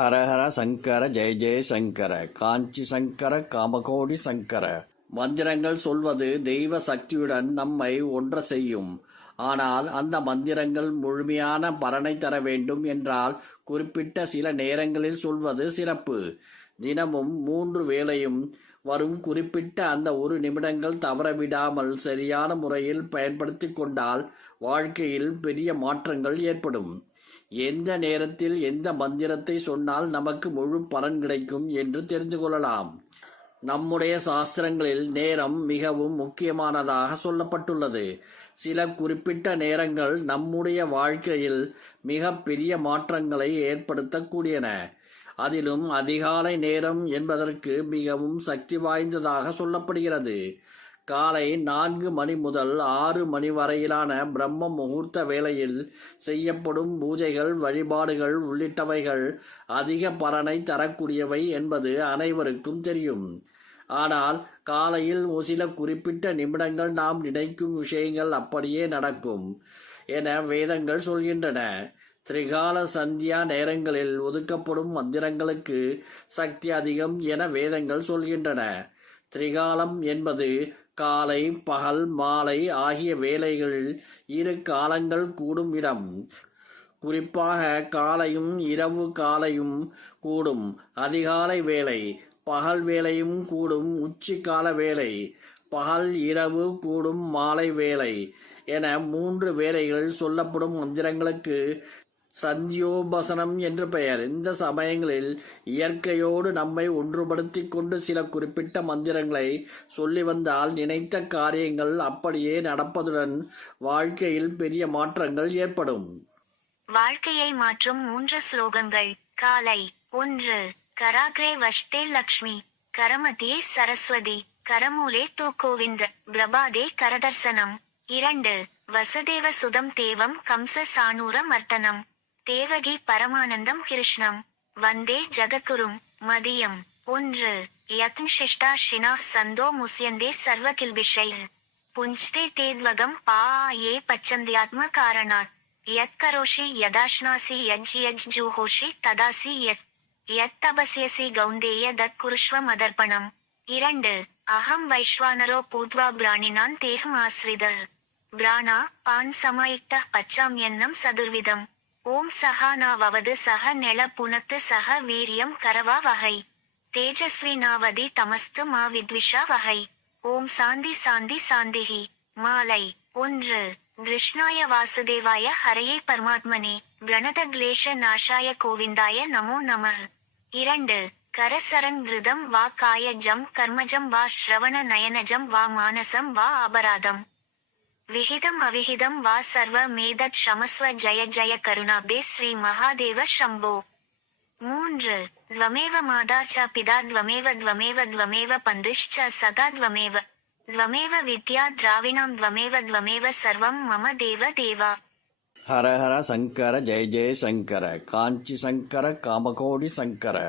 ஹரஹர சங்கர ஜெய ஜெய சங்கர காஞ்சி சங்கர காமகோடி சங்கர மந்திரங்கள் சொல்வது தெய்வ சக்தியுடன் நம்மை ஒன்ற செய்யும் ஆனால் அந்த மந்திரங்கள் முழுமையான பலனை தர வேண்டும் என்றால் குறிப்பிட்ட சில நேரங்களில் சொல்வது சிறப்பு தினமும் மூன்று வேளையும் வரும் குறிப்பிட்ட அந்த ஒரு நிமிடங்கள் தவறவிடாமல் சரியான முறையில் பயன்படுத்தி கொண்டால் வாழ்க்கையில் பெரிய மாற்றங்கள் ஏற்படும் எந்த நேரத்தில் எந்த மந்திரத்தை சொன்னால் நமக்கு முழு பலன் கிடைக்கும் என்று தெரிந்து கொள்ளலாம் நம்முடைய சாஸ்திரங்களில் நேரம் மிகவும் முக்கியமானதாக சொல்லப்பட்டுள்ளது சில குறிப்பிட்ட நேரங்கள் நம்முடைய வாழ்க்கையில் மிக பெரிய மாற்றங்களை ஏற்படுத்தக்கூடியன அதிலும் அதிகாலை நேரம் என்பதற்கு மிகவும் சக்தி வாய்ந்ததாக சொல்லப்படுகிறது காலை நான்கு மணி முதல் ஆறு மணி வரையிலான பிரம்ம முகூர்த்த வேளையில் செய்யப்படும் பூஜைகள் வழிபாடுகள் உள்ளிட்டவைகள் அதிக பலனை தரக்கூடியவை என்பது அனைவருக்கும் தெரியும் ஆனால் காலையில் ஒரு சில குறிப்பிட்ட நிமிடங்கள் நாம் நினைக்கும் விஷயங்கள் அப்படியே நடக்கும் என வேதங்கள் சொல்கின்றன திரிகால சந்தியா நேரங்களில் ஒதுக்கப்படும் மந்திரங்களுக்கு சக்தி அதிகம் என வேதங்கள் சொல்கின்றன திரிகாலம் என்பது காலை பகல் மாலை ஆகிய வேலைகளில் இரு காலங்கள் கூடும் இடம் குறிப்பாக காலையும் இரவு காலையும் கூடும் அதிகாலை வேலை பகல் வேலையும் கூடும் உச்சிக்கால வேலை பகல் இரவு கூடும் மாலை வேலை என மூன்று வேலைகள் சொல்லப்படும் மந்திரங்களுக்கு சந்தியோபசனம் என்று பெயர் இந்த சமயங்களில் இயற்கையோடு நம்மை ஒன்றுபடுத்தி கொண்டு சில குறிப்பிட்ட மந்திரங்களை சொல்லி வந்தால் நினைத்த காரியங்கள் அப்படியே நடப்பதுடன் வாழ்க்கையில் பெரிய மாற்றங்கள் ஏற்படும் வாழ்க்கையை மாற்றும் மூன்று ஸ்லோகங்கள் காலை ஒன்று கராக்ரே வஷ்தே லக்ஷ்மி கரமதே சரஸ்வதி கரமூலே தூ கோவிந்த பிரபாதே கரதர்சனம் இரண்டு வசதேவ சுதம் தேவம் கம்ச சானூர மர்த்தனம் தேவகி பரமானந்தம் கிருஷ்ணம் வந்தே ஜகக்குரும் மதியம் ஒன்று யத்ஷிஷ்டா ஷினா சந்தோ முசியந்தே சர்வ கில்பிஷை புஞ்சே தேத்வகம் பா ஏ பச்சந்தியாத்ம காரணா யத் கரோஷி யதாஷ்னாசி யஜ் யஜ் ஜூஹோஷி ததாசி யத் யத் தபசியசி கௌந்தேய தத் குருஷ்வ மதர்ப்பணம் இரண்டு அகம் வைஸ்வானரோ பூத்வா பிராணினான் தேகம் ஆசிரித பிராணா பான் சமாயிக்த பச்சாம் எண்ணம் சதுர்விதம் ஓம் சகானாவது சக நெல புனத்து சக வீரியம் கரவா வகை தேஜஸ்வி நாவதி தமஸ்து மா வித்விஷா வகை ஓம் சாந்தி சாந்தி சாந்திகி மாலை ஒன்று கிருஷ்ணாய வாசுதேவாய ஹரையை பரமாத்மனே பிரணத கிளேஷ நாஷாய கோவிந்தாய நமோ நம இரண்டு கரசரன் கிருதம் வா காயஜம் கர்மஜம் வா ஸ்ரவண நயனஜம் வா மானசம் வா அபராதம் విహితం అవిహితం వా సర్వ మేధత్ ஷமஸ்வ ஜய ஜய கருணாபே ஸ்ரீ மகாதேவ ஷம்போ மூன்று துவமேவ மாதாச்ச பிதா துவமேவ துவமேவ துவமேவ பந்துஷ்ச சதா துவமேவ துவமேவ வித்யா திராவிணம் துவமேவ துவமேவ சர்வம் மம தேவ தேவா ஹரஹர சங்கர ஜெய ஜெய சங்கர காஞ்சி சங்கர காமகோடி சங்கர